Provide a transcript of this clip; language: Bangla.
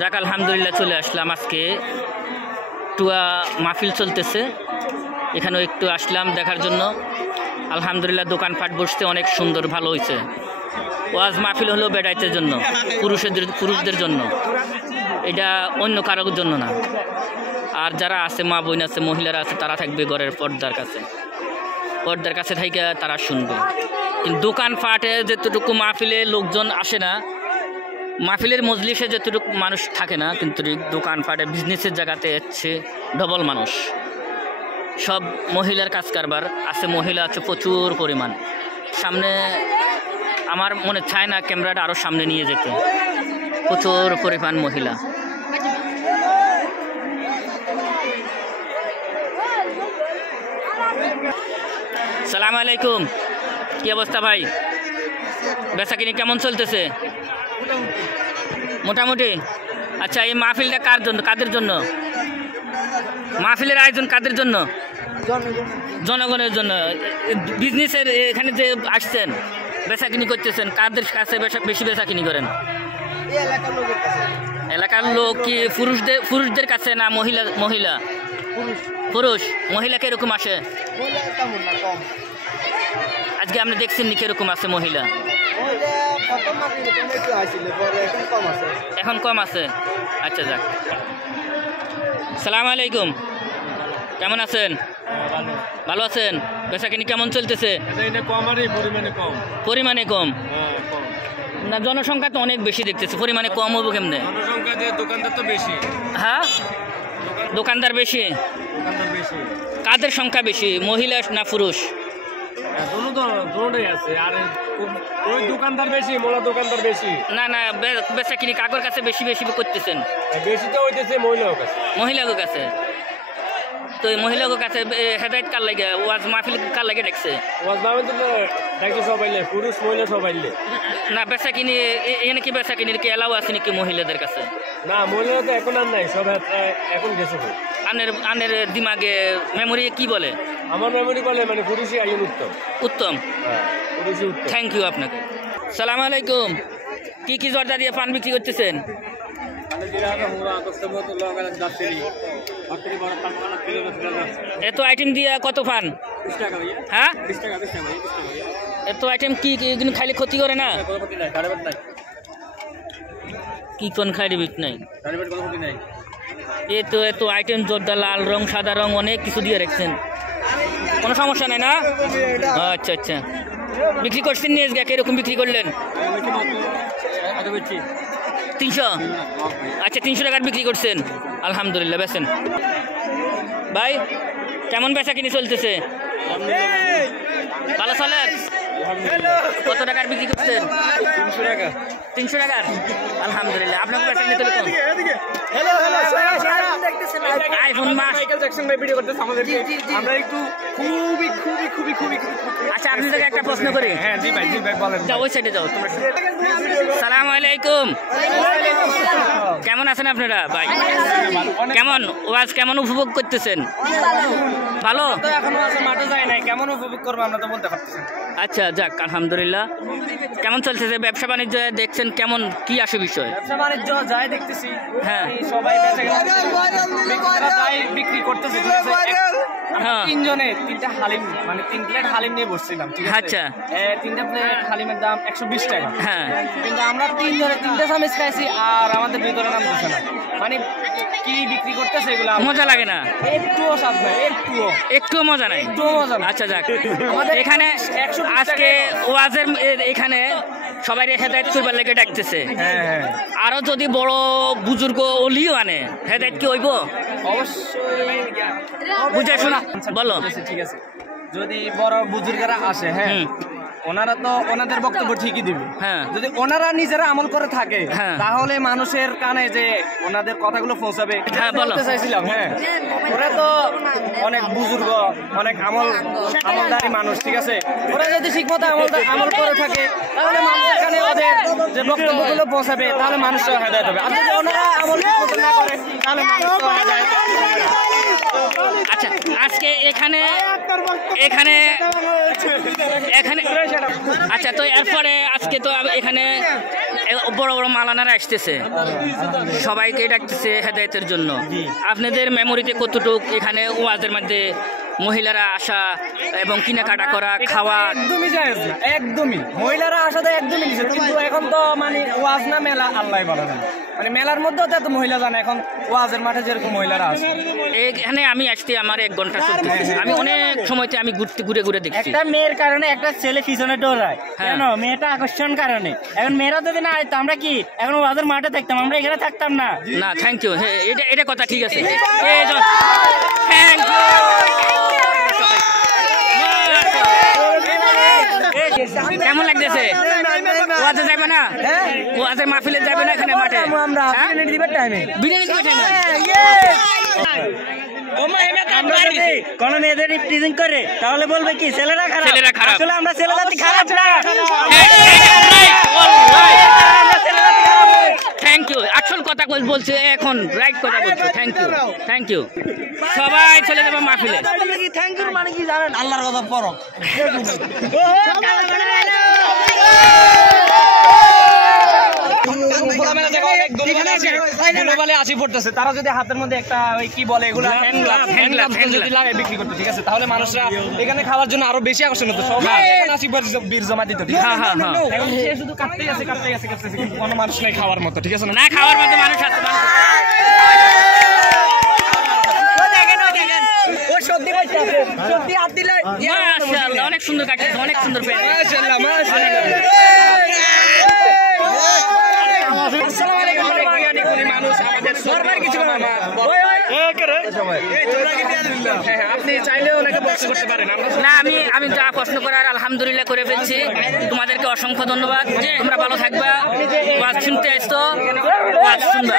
যাক আলহামদুলিল্লাহ চলে আসলাম। আজকে টুয়া মাহফিল চলতেছে, এখানেও একটু আসলাম দেখার জন্য। আলহামদুলিল্লাহ দোকানপাট বসতে অনেক সুন্দর, ভালো হয়েছে। ওয়াজ মাহফিল হলো বেড়াইতের জন্য, পুরুষদের জন্য, এটা অন্য কারোর জন্য না। আর যারা আছে, মা বোন আছে, মহিলারা আছে, তারা থাকবে ঘরের পর্দার কাছে থেকে তারা শুনবে। কিন্তু দোকানপাটে যেতটুকু মাহফিলে লোকজন আসে না, মাহফিলের মজলিসে যেতটুকু মানুষ থাকে না, কিন্তু দোকানপাটে বিজনেসের জায়গাতে হচ্ছে ডবল মানুষ। সব মহিলার কাজ কারবার আছে, মহিলা আছে প্রচুর পরিমাণ। সামনে আমার মনে চায় না ক্যামেরাটা আরও সামনে নিয়ে যেতে, প্রচুর পরিমাণ মহিলা। সালাম আলাইকুম, কি অবস্থা ভাই? বেচাকিনি কেমন চলতেছে? মোটামুটি। আচ্ছা, এই মাহফিলটা কাদের জন্য? মাহফিলের আয়োজন কাদের জন্য? জনগণের জন্য। বিজনেসের এখানে যে আসছেন, বেচাকিনি করতেছেন, কাদের কাছে বেশি বেচাকিনি করেন? এলাকার লোক কি পুরুষদের কাছে না মহিলা? পুরুষ। মহিলা কিরকম আসে? আজকে আপনি দেখছেন নি কিরকম আছে মহিলা? এখন কম আছে। আচ্ছা যাক। সালাম আলাইকুম, কেমন আছেন? ভালো আছেন? বেচাকিনি কেমন চলতেছে? পরিমাণে কম না, জনসংখ্যা তো অনেক বেশি দেখতেছে, পরিমাণে কম হবো কেমনে? দোকানদার তো বেশি। হ্যাঁ, দোকানদার বেশি। কাদের সংখ্যা বেশি, মহিলা না পুরুষ? দোকানদার বেশি, দোকানদার বেশি। না না, বেচাকিনি কাগর কাছে বেশি করতেছেন? বেশি তো হইতেছে মহিলাদের কাছে। তো মহিলাদের কাছে হেদায়েত কার লাগে, ওয়াজ মাহফিল কার লাগে দেখছে? ওয়াজ মাহফিল তো দেখছে সবাই, পুরুষ মহিলা সবাই। না, বেচাকিনি এখানে কি বেচাকিনির কি এলাও আছে নাকি মহিলাদের কাছে? না, মহিলারা তো এখন আর নাই, সব এখন গেছে। আনের দিমাগে মেমোরি কি বলে? আমার মেমোরি বলে মানে পুরুষই আইন উত্তম। পুরুষই উত্তম। থ্যাংক ইউ আপনাকে। সালাম আলাইকুম, কি জর্দা দিয়ে পান বিক্রি করতেছেন? এত আইটেম দিয়ে কত পান? হ্যাঁ, এত আইটেম কি খাইলে ক্ষতি করে না? কি কোন খাইলে বিক নাই? এত আইটেম, জর্দা, লাল রং, সাদা রং, অনেক কিছু দিয়ে রাখছেন, কোনো সমস্যা নাই না? আচ্ছা আচ্ছা, বিক্রি করছেন নিয়ে কিরকম বিক্রি করলেন? 300। আচ্ছা, 300 টাকার বিক্রি করছেন, আলহামদুলিল্লাহ। বেছেন ভাই, কেমন বেচা কিনে চলতেছে? ভালো চলে। কত টাকার বিক্রি করছেন? 300 টাকা। 300 টাকার, আলহামদুলিল্লাহ। আপনার বেচা কিনে চলে আইফোন ভিডিও করতেছে আমাদেরকে, আমরা একটু খুবই। আচ্ছা, আপনাদেরকে একটা প্রশ্ন করি। হ্যাঁ জি ভাই বলেন। যাও, ওই সাইডে যাও তোমরা। সালাম আলাইকুম, কেমন আছেন আপনারা ভাই? কেমন ওয়াজ কেমন উপভোগ করতেছেন? ভালো। এখনো মাঠে যায় নাই, কেমন উপভোগ করবো আমরা তো বলতে পারতেছি। আচ্ছা যাক, আলহামদুলিল্লাহ। কেমন চলতেছে ব্যবসা বাণিজ্য? দেখছেন কেমন কি আসে বিষয়? ব্যবসা বাণিজ্য যাই দেখতেছি, হ্যাঁ সবাই বিক্রি করতেছে। হ্যাঁ, 3 জনে 3টা হালিম, মানে 3 প্লেট হালিম নিয়ে বসছিলাম, ঠিক আছে? আচ্ছা, 3টা প্লেট হালিমের দাম 120 টাকা। হ্যাঁ, কিন্তু আমরা 3 জনে 3টা চামচ খাইছি, আর আমাদের ভিতরে নাম বসে না। মানে কি বিক্রি করতেছে এগুলো মজা লাগে না, একটুও স্বাদ নাই, একটুও মজা নাই। আচ্ছা যাক, আমাদের এখানে আজকে ওয়াজের এখানে সবাই হেদায়েত করবার লেগে ডাকতেছে। হ্যাঁ, আরো যদি বড় বুজুর্গ ওলিও আনে, হেদায়েত কি হইব? অবশ্যই। বুঝে শোনা বলো। ঠিক আছে, যদি বড় বুজুর্গরা আসে, হ্যাঁ, ওনারা তো ওনাদের বক্তব্য ঠিকই দিবে। হ্যাঁ, যদি ওনারা নিজেরা আমল করে থাকে, হ্যাঁ, তাহলে মানুষের কানে যে ওনাদের কথাগুলো পৌঁছাবে। হ্যাঁ বলতে চাইছিলাম, হ্যাঁ, ওরা তো অনেক বুজুর্গ, অনেক আমলদারি মানুষ, ঠিক আছে? ওরা যদি ঠিক মতো আমল করে থাকে, তাহলে মানুষের কানে ওদের যে বক্তব্যগুলো পৌঁছাবে, তাহলে মানুষরা হেদায়েত হবে। আর যদি ওনারা আমল না করে, তাহলে মানুষরা হেদায়েত হবে। আচ্ছা, আজকে এখানে আচ্ছা, তো এরপরে আজকে তো এখানে বড় বড় মালানারা আসতেছে, সবাইকে ডাকতেছে হেদায়েতের জন্য। আপনাদের মেমোরিতে কতটুক এখানে ওয়াজের মধ্যে মহিলারা আসা এবং কেনাকাটা করা, খাওয়া? একদমই জায়েজ না, একদমই। মহিলারা আসাতে একদমই নিষেধ, কিন্তু এখন তো মানে ওয়াজ না মেলা, আল্লাহ ভালো জানে। মানে মেলার মধ্যেও তো এত মহিলা জানে, এখন ওয়াজের মাঠে যেরকম মহিলারা আসে। এখানে আমি আসতে আমার 1 ঘন্টা চলতেছে, আমি অনেক সময়তে আমি ঘুরে ঘুরে দেখছি। একটা মেয়ের কারণে একটা ছেলে পিছনে দৌড়ায়, কেন? মেয়েটা আকর্ষণ কারণে। এখন মেয়েরা যদি না আসতো আমরা কি এখন ওয়াজের মাঠে থাকতাম? আমরা এখানে থাকতাম না। না, থ্যাংক ইউ, এটা কথা ঠিক আছে। Thank you. কেমন লাগতেছে? ওয়াজে যাবে না? ওয়াজের মাহফিলে যাবে না এখানে মাঠে? বিরিয়ানি দিবার টাইমে কোন মেয়েদের টিজিং করে তাহলে বলবে কি ছেলেরা খারাপ? আসলে আমরা ছেলেরা খারাপ না। থ্যাংক ইউ, আসল কথা বলছে এখন, রাইট কথা বলছে। Thank you. সবাই চলে যাবে মাহফিলে। থ্যাংক ইউ মানে কি জানেন? আল্লাহর কথা পড়ো। তারা যদি হাতের মধ্যে একটা কি বলে এগুলো যদি লাগায় বিক্রি করতো, ঠিক আছে, তাহলে মানুষরা এখানে খাওয়ার জন্য আরো বেশি আকর্ষণ হতো। সবাই বীর জমা দিত। এখন সে শুধু কাটতেই আছে, কোনো মানুষ নাই খাওয়ার মতো, ঠিক আছে না? খাওয়ার মতো মানুষ আছে। মাশাআল্লাহ, অনেক সুন্দর কাটছে, অনেক সুন্দর পেয়ে। আপনি চাইলেও ওনাকে প্রশ্ন করতে পারেন। না, আমি যা প্রশ্ন করার আলহামদুলিল্লাহ করে ফেলছি। তোমাদেরকে অসংখ্য ধন্যবাদ, তোমরা ভালো থাকবা। ওয়াজ শুনতে আসতো, ওয়াজ শুনবা।